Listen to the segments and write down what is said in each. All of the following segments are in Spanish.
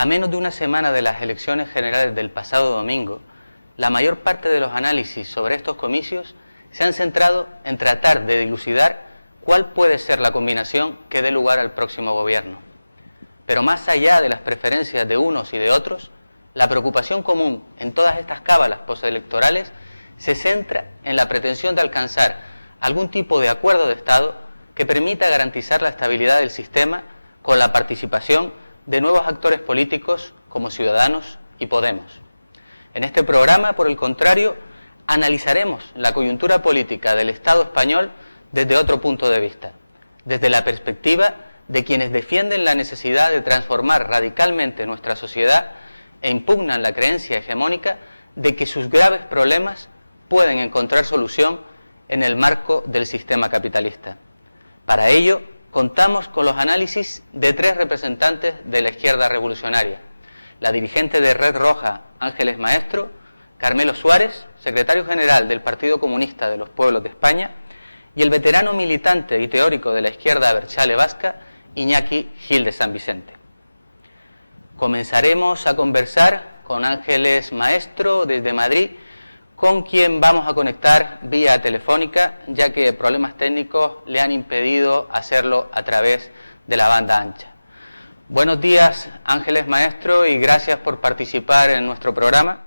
A menos de una semana de las elecciones generales del pasado domingo, la mayor parte de los análisis sobre estos comicios se han centrado en tratar de dilucidar cuál puede ser la combinación que dé lugar al próximo gobierno. Pero más allá de las preferencias de unos y de otros, la preocupación común en todas estas cábalas postelectorales se centra en la pretensión de alcanzar algún tipo de acuerdo de Estado que permita garantizar la estabilidad del sistema con la participación de nuevos actores políticos como Ciudadanos y Podemos. En este programa, por el contrario, analizaremos la coyuntura política del Estado español desde otro punto de vista, desde la perspectiva de quienes defienden la necesidad de transformar radicalmente nuestra sociedad e impugnan la creencia hegemónica de que sus graves problemas pueden encontrar solución en el marco del sistema capitalista. Para ello, contamos con los análisis de tres representantes de la izquierda revolucionaria: la dirigente de Red Roja, Ángeles Maestro; Carmelo Suárez, secretario general del Partido Comunista de los Pueblos de España; y el veterano militante y teórico de la izquierda abertzale vasca, Iñaki Gil de San Vicente. Comenzaremos a conversar con Ángeles Maestro desde Madrid, con quien vamos a conectar vía telefónica, ya que problemas técnicos le han impedido hacerlo a través de la banda ancha. Buenos días, Ángeles Maestro, y gracias por participar en nuestro programa.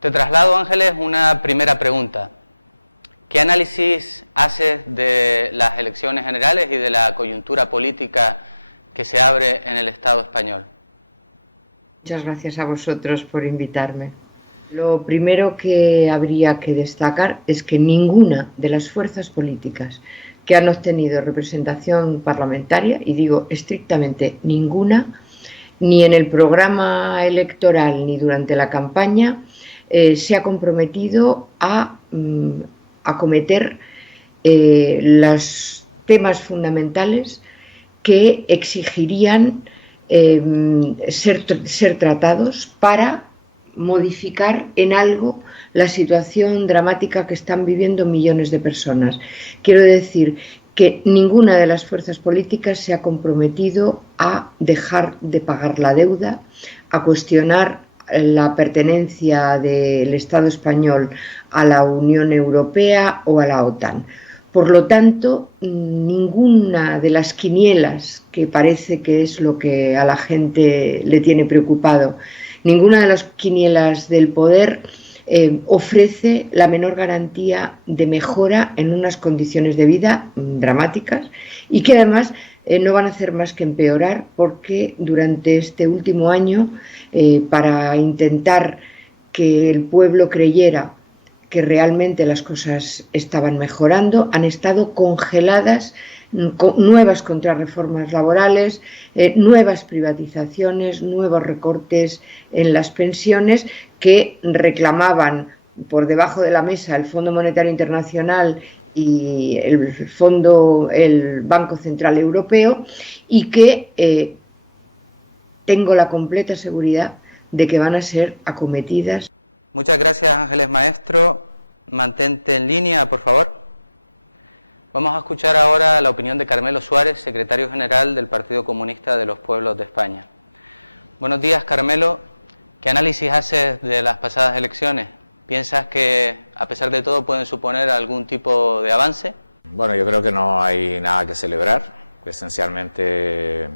Te traslado, Ángeles, una primera pregunta. ¿Qué análisis haces de las elecciones generales y de la coyuntura política que se abre en el Estado español? Muchas gracias a vosotros por invitarme. Lo primero que habría que destacar es que ninguna de las fuerzas políticas que han obtenido representación parlamentaria, y digo estrictamente ninguna, ni en el programa electoral ni durante la campaña, se ha comprometido a acometer los temas fundamentales que exigirían ser tratados para modificar en algo la situación dramática que están viviendo millones de personas. Quiero decir que ninguna de las fuerzas políticas se ha comprometido a dejar de pagar la deuda, a cuestionar la pertenencia del Estado español a la Unión Europea o a la OTAN. Por lo tanto, ninguna de las quinielas, que parece que es lo que a la gente le tiene preocupado, ninguna de las quinielas del poder ofrece la menor garantía de mejora en unas condiciones de vida dramáticas, y que además no van a hacer más que empeorar, porque durante este último año, para intentar que el pueblo creyera que realmente las cosas estaban mejorando, han estado congeladas nuevas contrarreformas laborales, nuevas privatizaciones, nuevos recortes en las pensiones que reclamaban por debajo de la mesa el Fondo Monetario Internacional y el Banco Central Europeo, y que tengo la completa seguridad de que van a ser acometidas. Muchas gracias, Ángeles Maestro. Mantente en línea, por favor. Vamos a escuchar ahora la opinión de Carmelo Suárez, secretario general del Partido Comunista de los Pueblos de España. Buenos días, Carmelo. ¿Qué análisis haces de las pasadas elecciones? ¿Piensas que, a pesar de todo, pueden suponer algún tipo de avance? Bueno, yo creo que no hay nada que celebrar. Esencialmente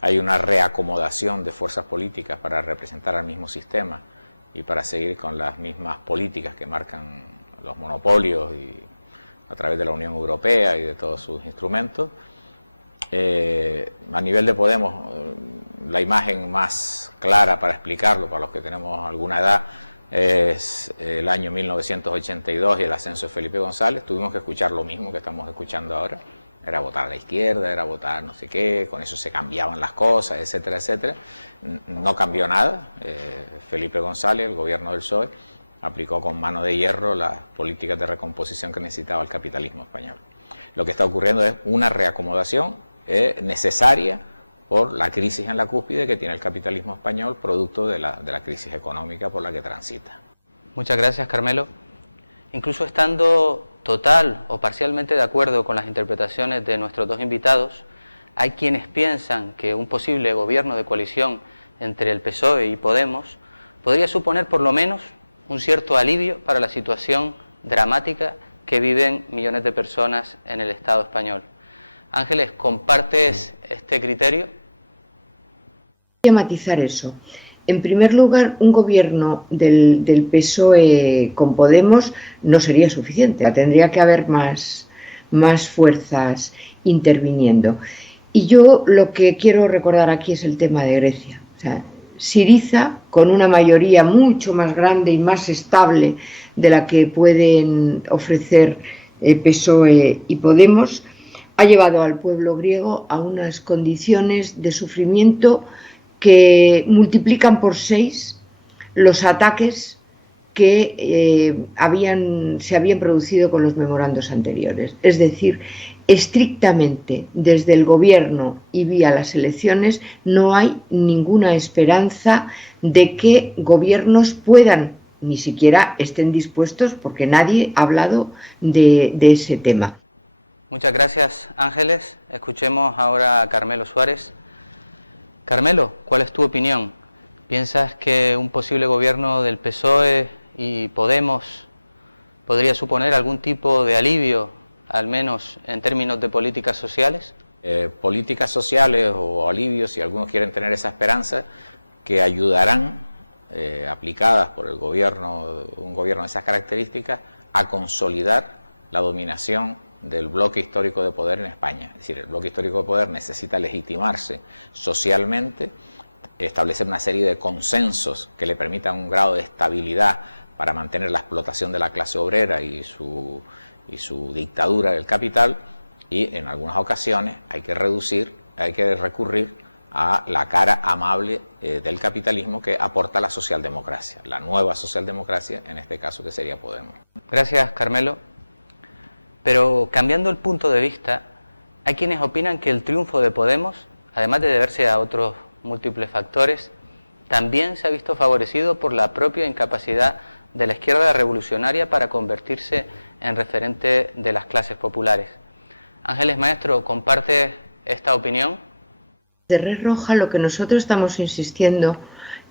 hay una reacomodación de fuerzas políticas para representar al mismo sistema y para seguir con las mismas políticas que marcan los monopolios y a través de la Unión Europea y de todos sus instrumentos. A nivel de Podemos, la imagen más clara para explicarlo, para los que tenemos alguna edad, es el año 1982 y el ascenso de Felipe González. Tuvimos que escuchar lo mismo que estamos escuchando ahora. Era votar a la izquierda, era votar no sé qué, con eso se cambiaban las cosas, etcétera, etcétera. No cambió nada. Felipe González, el gobierno del PSOE, aplicó con mano de hierro las políticas de recomposición que necesitaba el capitalismo español. Lo que está ocurriendo es una reacomodación necesaria por la crisis en la cúspide que tiene el capitalismo español, producto de la crisis económica por la que transita. Muchas gracias, Carmelo. Incluso estando total o parcialmente de acuerdo con las interpretaciones de nuestros dos invitados, hay quienes piensan que un posible gobierno de coalición entre el PSOE y Podemos podría suponer por lo menos un cierto alivio para la situación dramática que viven millones de personas en el Estado español. Ángeles, ¿compartes este criterio? Voy a matizar eso. En primer lugar, un gobierno del PSOE con Podemos no sería suficiente, tendría que haber más fuerzas interviniendo. Y yo lo que quiero recordar aquí es el tema de Grecia. O sea, Syriza, con una mayoría mucho más grande y más estable de la que pueden ofrecer PSOE y Podemos, ha llevado al pueblo griego a unas condiciones de sufrimiento que multiplican por 6 los ataques que se habían producido con los memorandos anteriores. Es decir, estrictamente desde el gobierno y vía las elecciones no hay ninguna esperanza de que gobiernos puedan, ni siquiera estén dispuestos, porque nadie ha hablado de ese tema. Muchas gracias, Ángeles. Escuchemos ahora a Carmelo Suárez. Carmelo, ¿cuál es tu opinión? ¿Piensas que un posible gobierno del PSOE y Podemos podría suponer algún tipo de alivio, al menos en términos de políticas sociales? Políticas sociales o alivios, si algunos quieren tener esa esperanza, que ayudarán, aplicadas por el gobierno, un gobierno de esas características, a consolidar la dominación del bloque histórico de poder en España. Es decir, el bloque histórico de poder necesita legitimarse socialmente, establecer una serie de consensos que le permitan un grado de estabilidad para mantener la explotación de la clase obrera y su dictadura del capital, y en algunas ocasiones hay que recurrir a la cara amable del capitalismo que aporta la socialdemocracia, la nueva socialdemocracia, en este caso que sería Podemos. Gracias, Carmelo. Pero cambiando el punto de vista, hay quienes opinan que el triunfo de Podemos, además de deberse a otros múltiples factores, también se ha visto favorecido por la propia incapacidad de la izquierda revolucionaria para convertirse en referente de las clases populares. Ángeles Maestro, ¿comparte esta opinión? De Red Roja lo que nosotros estamos insistiendo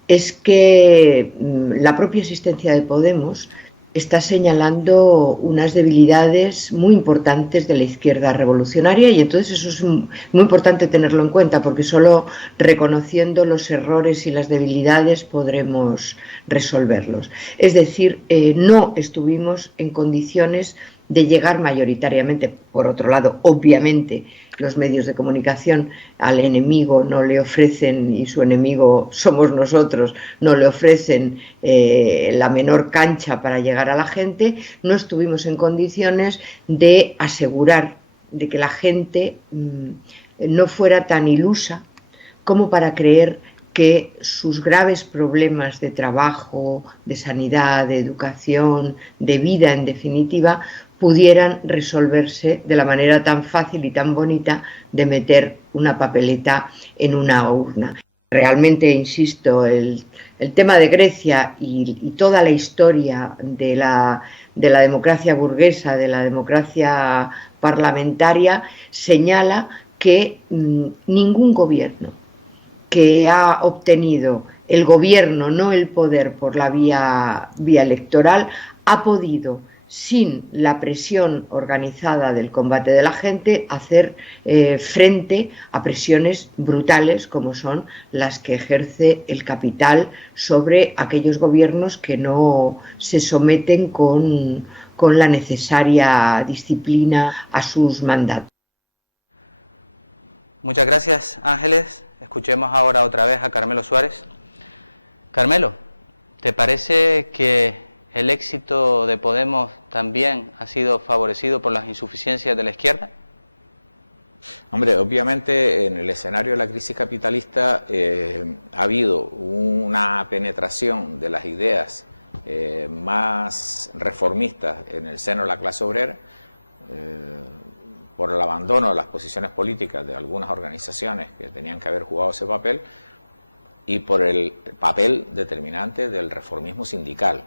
es que la propia existencia de Podemos está señalando unas debilidades muy importantes de la izquierda revolucionaria, y entonces eso es muy importante tenerlo en cuenta, porque solo reconociendo los errores y las debilidades podremos resolverlos. Es decir, no estuvimos en condiciones de llegar mayoritariamente. Por otro lado, obviamente, los medios de comunicación al enemigo no le ofrecen, y su enemigo somos nosotros, no le ofrecen la menor cancha para llegar a la gente. No estuvimos en condiciones de asegurar de que la gente no fuera tan ilusa como para creer que sus graves problemas de trabajo, de sanidad, de educación, de vida en definitiva, pudieran resolverse de la manera tan fácil y tan bonita de meter una papeleta en una urna. Realmente, insisto, el tema de Grecia y toda la historia de la democracia burguesa, de la democracia parlamentaria, señala que ningún gobierno que ha obtenido el gobierno, no el poder, por la vía electoral, ha podido, sin la presión organizada del combate de la gente, hacer frente a presiones brutales como son las que ejerce el capital sobre aquellos gobiernos que no se someten con la necesaria disciplina a sus mandatos. Muchas gracias, Ángeles. Escuchemos ahora otra vez a Carmelo Suárez. Carmelo, ¿te parece que el éxito de Podemos también ha sido favorecido por las insuficiencias de la izquierda? Hombre, obviamente en el escenario de la crisis capitalista ha habido una penetración de las ideas más reformistas en el seno de la clase obrera, por el abandono de las posiciones políticas de algunas organizaciones que tenían que haber jugado ese papel, y por el papel determinante del reformismo sindical.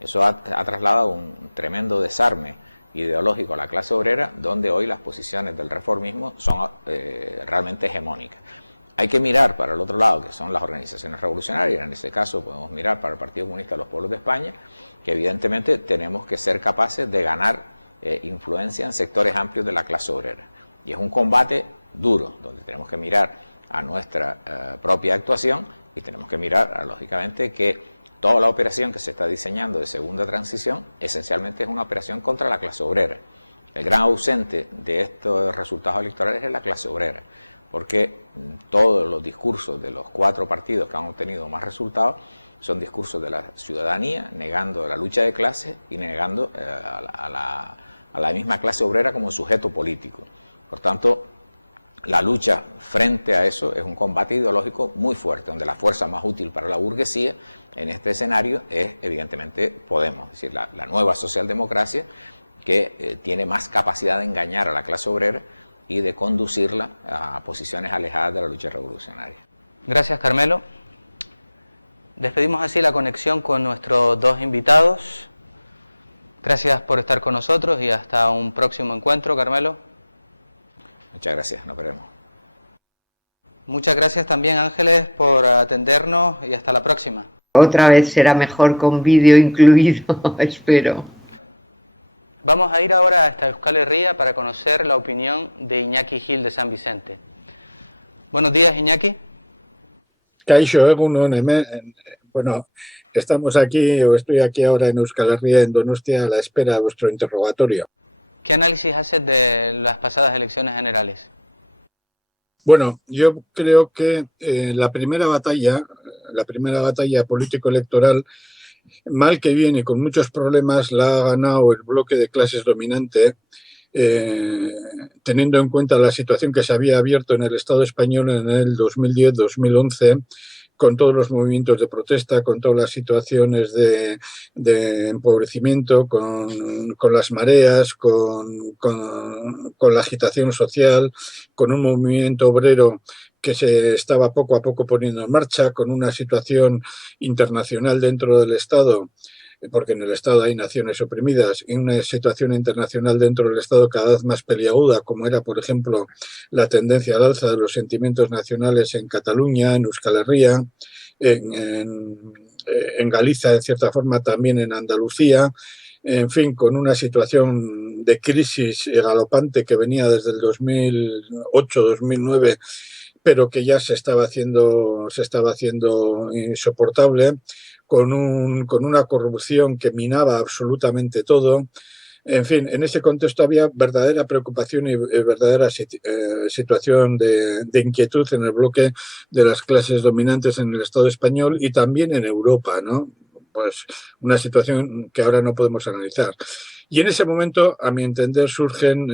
Eso ha trasladado un tremendo desarme ideológico a la clase obrera, donde hoy las posiciones del reformismo son realmente hegemónicas. Hay que mirar para el otro lado, que son las organizaciones revolucionarias. En ese caso podemos mirar para el Partido Comunista de los Pueblos de España, que evidentemente tenemos que ser capaces de ganar influencia en sectores amplios de la clase obrera. Y es un combate duro, donde tenemos que mirar a nuestra propia actuación y tenemos que mirar, lógicamente, que toda la operación que se está diseñando de segunda transición esencialmente es una operación contra la clase obrera. El gran ausente de estos resultados electorales es la clase obrera, porque todos los discursos de los 4 partidos que han obtenido más resultados son discursos de la ciudadanía, negando la lucha de clases y negando a la misma clase obrera como sujeto político. Por tanto, la lucha frente a eso es un combate ideológico muy fuerte, donde la fuerza más útil para la burguesía en este escenario es evidentemente Podemos, es decir, la nueva socialdemocracia que tiene más capacidad de engañar a la clase obrera y de conducirla a posiciones alejadas de la lucha revolucionaria. Gracias, Carmelo. Despedimos así la conexión con nuestros 2 invitados. Gracias por estar con nosotros y hasta un próximo encuentro, Carmelo. Muchas gracias, nos veremos. Muchas gracias también, Ángeles, por atendernos y hasta la próxima. Otra vez será mejor con vídeo incluido, espero. Vamos a ir ahora hasta Euskal Herria para conocer la opinión de Iñaki Gil de San Vicente. Buenos días, Iñaki. Kaixo, egunon, bueno, estamos aquí, o estoy aquí ahora en Euskal Herria, en Donostia, a la espera de vuestro interrogatorio. ¿Qué análisis haces de las pasadas elecciones generales? Bueno, yo creo que la primera batalla político-electoral, mal que viene, con muchos problemas, la ha ganado el bloque de clases dominante, teniendo en cuenta la situación que se había abierto en el Estado español en el 2010-2011, con todos los movimientos de protesta, con todas las situaciones de empobrecimiento, con las mareas, con la agitación social, con un movimiento obrero que se estaba poco a poco poniendo en marcha, con una situación internacional dentro del Estado, porque en el Estado hay naciones oprimidas, y una situación internacional dentro del Estado cada vez más peliaguda, como era, por ejemplo, la tendencia al alza de los sentimientos nacionales en Cataluña, en Euskal Herria, en Galicia, en cierta forma, también en Andalucía, en fin, con una situación de crisis galopante que venía desde el 2008-2009, pero que ya se estaba haciendo insoportable, con una corrupción que minaba absolutamente todo. En fin, en ese contexto había verdadera preocupación y verdadera situación de inquietud en el bloque de las clases dominantes en el Estado español y también en Europa, ¿no? Pues una situación que ahora no podemos analizar. Y en ese momento, a mi entender, surgen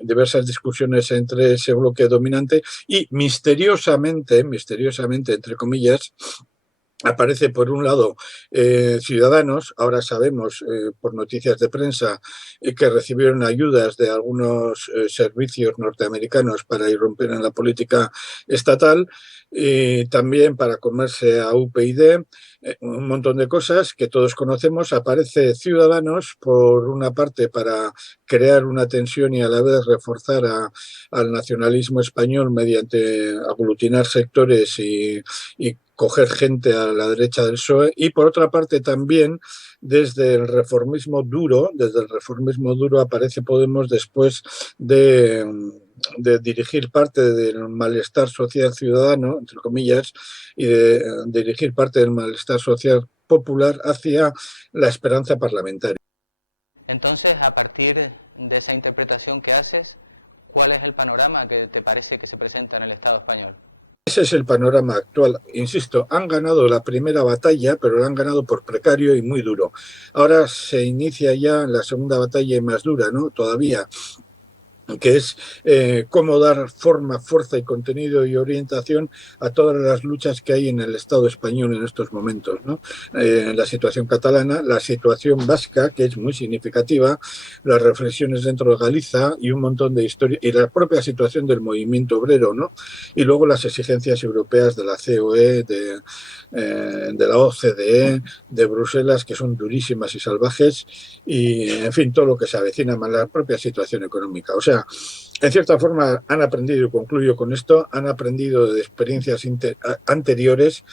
diversas discusiones entre ese bloque dominante y misteriosamente, entre comillas, aparece por un lado Ciudadanos. Ahora sabemos por noticias de prensa que recibieron ayudas de algunos servicios norteamericanos para irrumpir en la política estatal y también para comerse a UPyD, un montón de cosas que todos conocemos. Aparece Ciudadanos por una parte para crear una tensión y a la vez reforzar al nacionalismo español mediante aglutinar sectores y coger gente a la derecha del PSOE, y por otra parte también desde el reformismo duro aparece Podemos después de dirigir parte del malestar social ciudadano, entre comillas, y de dirigir parte del malestar social popular hacia la esperanza parlamentaria. Entonces, a partir de esa interpretación que haces, ¿cuál es el panorama que te parece que se presenta en el Estado español? Ese es el panorama actual. Insisto, han ganado la primera batalla, pero la han ganado por precario y muy duro. Ahora se inicia ya la segunda batalla y más dura, ¿no? Todavía, que es cómo dar forma, fuerza y contenido y orientación a todas las luchas que hay en el Estado español en estos momentos, ¿no? La situación catalana, la situación vasca, que es muy significativa, las reflexiones dentro de Galiza y un montón de historia, y la propia situación del movimiento obrero, ¿no? Y luego las exigencias europeas de la COE, de la OCDE, de Bruselas, que son durísimas y salvajes, y en fin, todo lo que se avecina más la propia situación económica. O sea, en cierta forma han aprendido, y concluyo con esto, han aprendido de experiencias anteriores,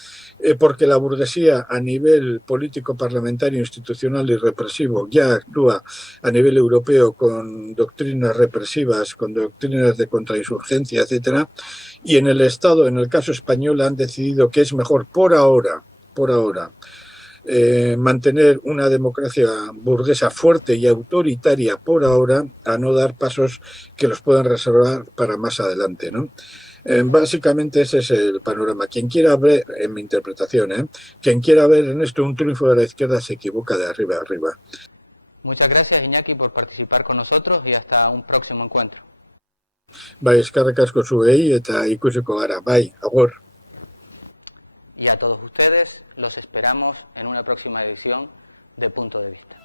porque la burguesía a nivel político, parlamentario, institucional y represivo ya actúa a nivel europeo con doctrinas represivas, con doctrinas de contrainsurgencia, etcétera, y en el Estado, en el caso español, han decidido que es mejor por ahora, mantener una democracia burguesa fuerte y autoritaria por ahora, a no dar pasos que los puedan reservar para más adelante, ¿no? Básicamente ese es el panorama. Quien quiera ver, en mi interpretación, quien quiera ver en esto un triunfo de la izquierda se equivoca de arriba a arriba. Muchas gracias, Iñaki, por participar con nosotros y hasta un próximo encuentro. Bai, eskerrik asko zuei eta ikusiko gara. Bai, agur. Y a todos ustedes los esperamos en una próxima edición de Punto de Vista.